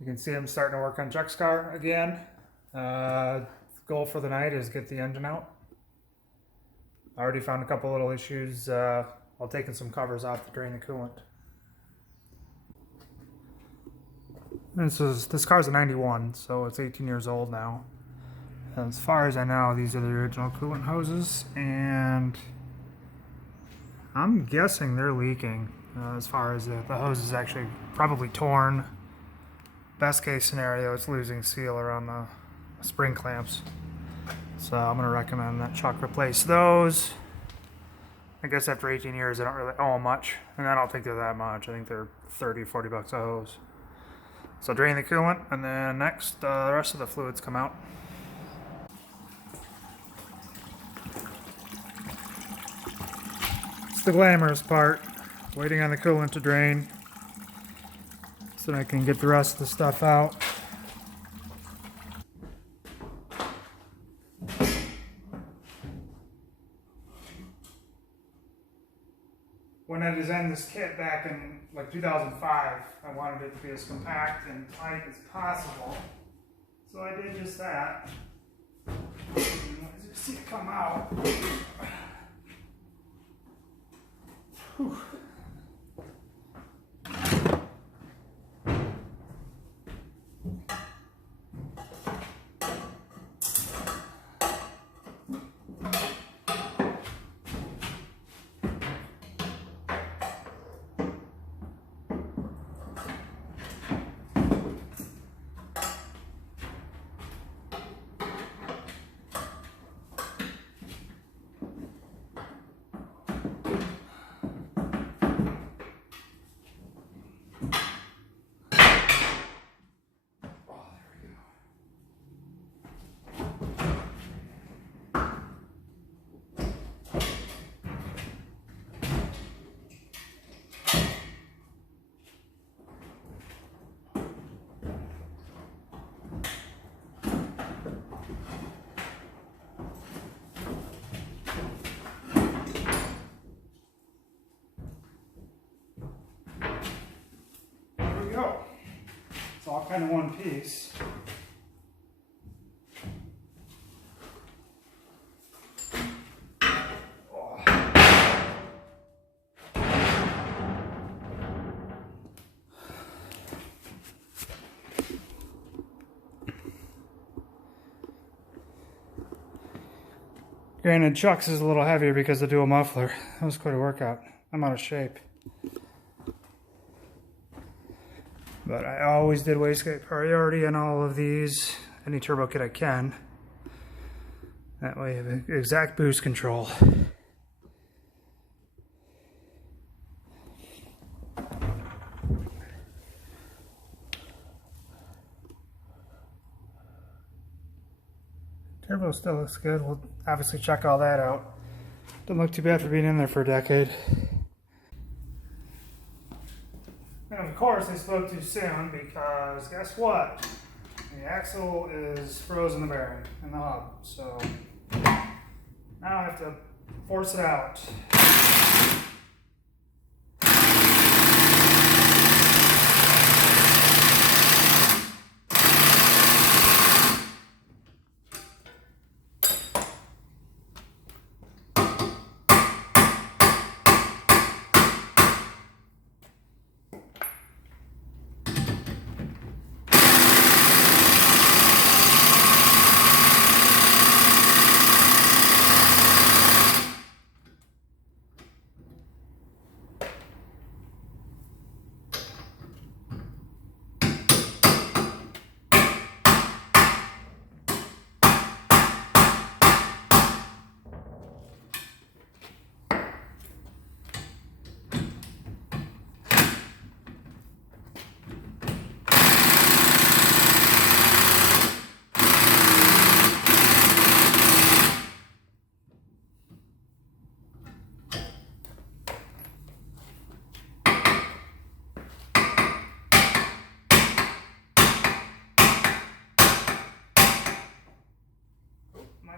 You can see I'm starting to work on Chuck's car again. Goal for the night is get the engine out. I already found a couple little issues while taking some covers off to drain the coolant. This car's a 91, so it's 18 years old now. And as far as I know, these are the original coolant hoses, and I'm guessing they're leaking. As far as the hose is actually probably torn. Best case scenario, it's losing seal around the spring clamps. So I'm going to recommend that Chuck replace those. I guess after 18 years, I don't really owe them much. And I don't think they're that much. I think they're 30, 40 bucks a hose. So drain the coolant, and then next, the rest of the fluids come out. It's the glamorous part, waiting on the coolant to drain so I can get the rest of the stuff out. When I designed this kit back in like 2005, I wanted it to be as compact and tight as possible. So I did just that. As you see it come out. Whew. It's all kind of one piece. Granted, Chuck's is a little heavier because of the dual muffler. That was quite a workout. I'm out of shape. But I always did wastegate priority on all of these, any turbo kit I can. That way I have exact boost control. Turbo still looks good. We'll obviously check all that out. Doesn't look too bad for being in there for a decade. And of course I spoke too soon because guess what? The axle is frozen the bearing in the hub. So now I have to force it out.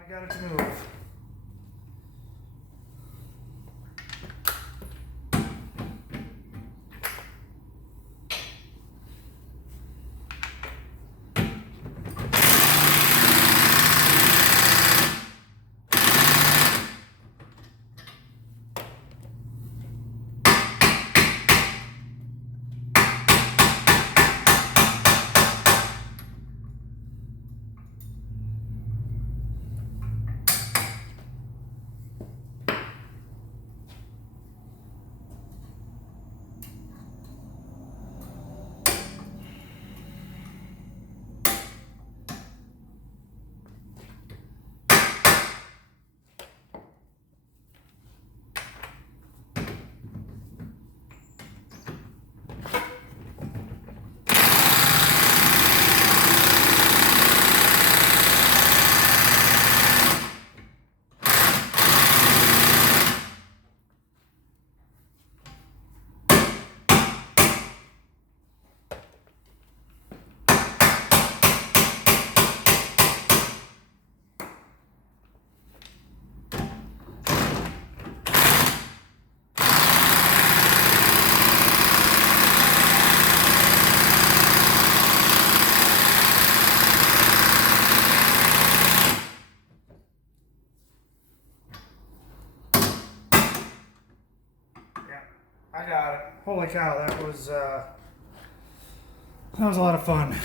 Got it to move. holy cow, that was a lot of fun.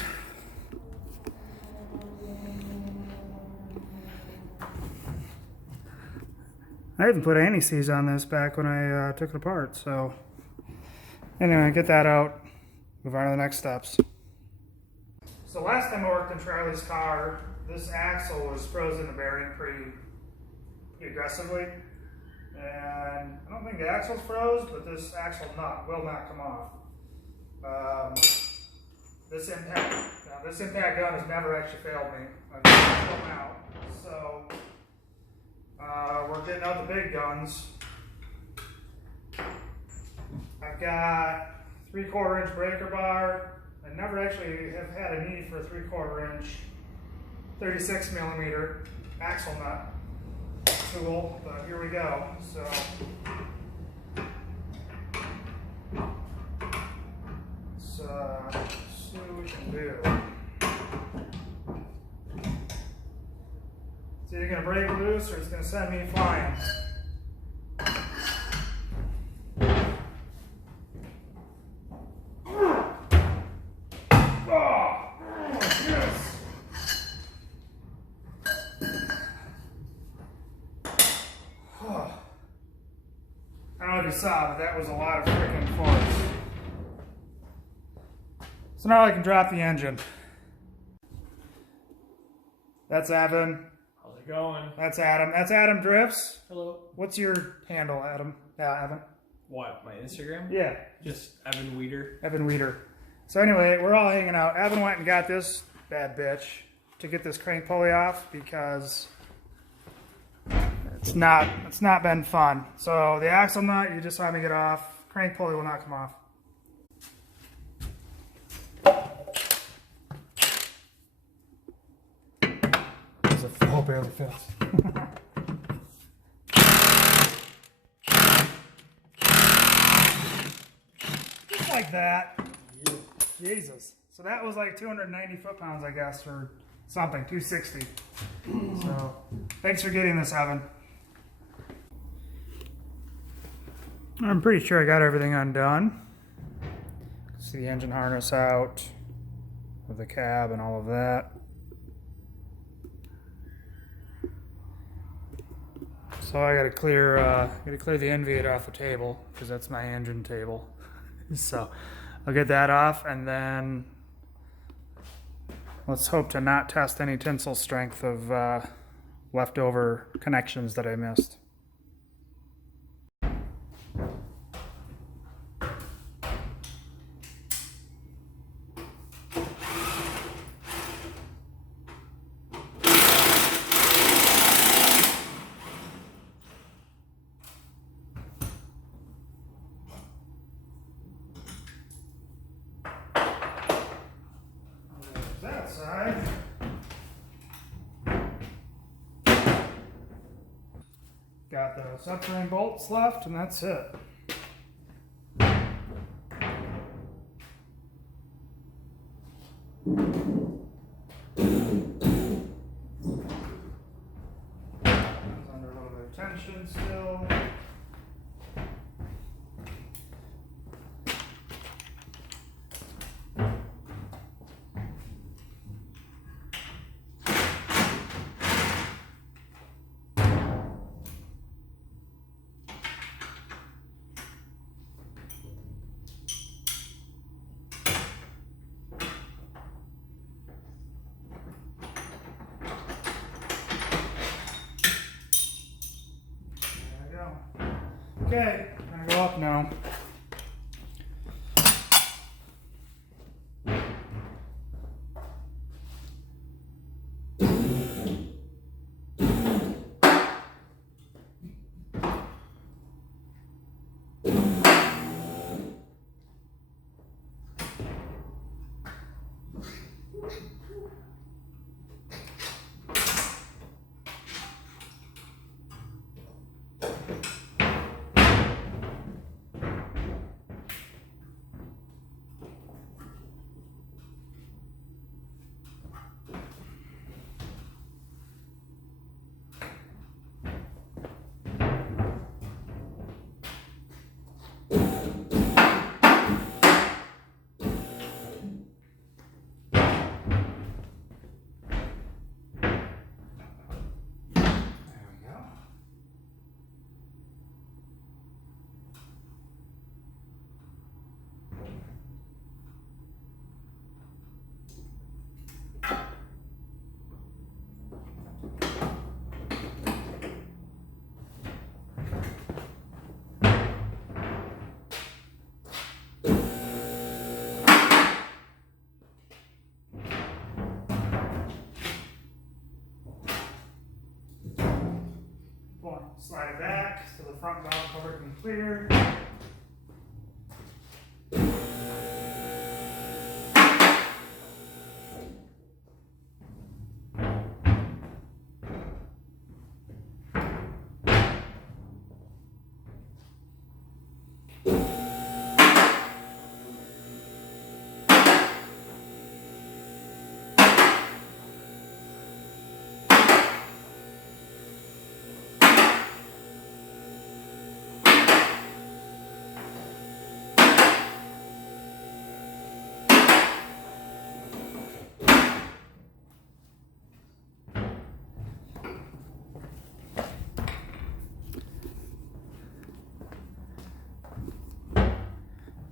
I even put anti-seize on this back when I took it apart, so anyway, get that out, move on to the next steps. So last time I worked in Charlie's car, this axle was frozen to bearing pretty aggressively. And I don't think the axle's froze, but this axle nut will not come off. This impact gun has never actually failed me. I've got them out. So we're getting out the big guns. I've got 3/4 inch breaker bar. I never actually have had a need for a 3/4 inch 36 millimeter axle nut tool, but here we go. So let's see what we can do. It's either going to break loose or it's going to send me flying. I don't know if you saw, but that was a lot of freaking force. So now I can drop the engine. That's Evan. How's it going? That's Adam. That's Adam Drifts. Hello. What's your handle, Adam? Yeah, Evan. What, my Instagram? Yeah. Just Evan Weeder. Evan Weeder. So anyway, we're all hanging out. Evan went and got this bad bitch to get this crank pulley off because it's not been fun. So the axle nut, you just saw me get off. Crank pulley will not come off. There's a full barely fits. Just like that. Yeah. Jesus. So that was like 290 foot-pounds, I guess, or something, 260. So thanks for getting this, Evan. I'm pretty sure I got everything undone. See the engine harness out of the cab and all of that. So I gotta clear the NV off the table because that's my engine table. So I'll get that off, and then let's hope to not test any tensile strength of leftover connections that I missed. That side. Got the subframe bolts left, and that's it. It's under a little bit of tension still. Okay, I'm gonna go up now. slide it back so the front valve cover can clear.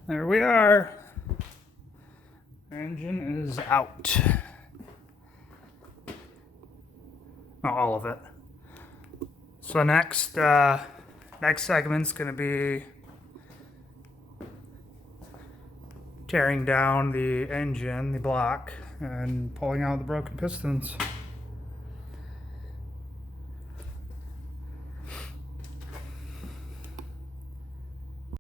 There we are. Engine is out. Not all of it. So next segment's gonna be tearing down the engine, the block, and pulling out the broken pistons.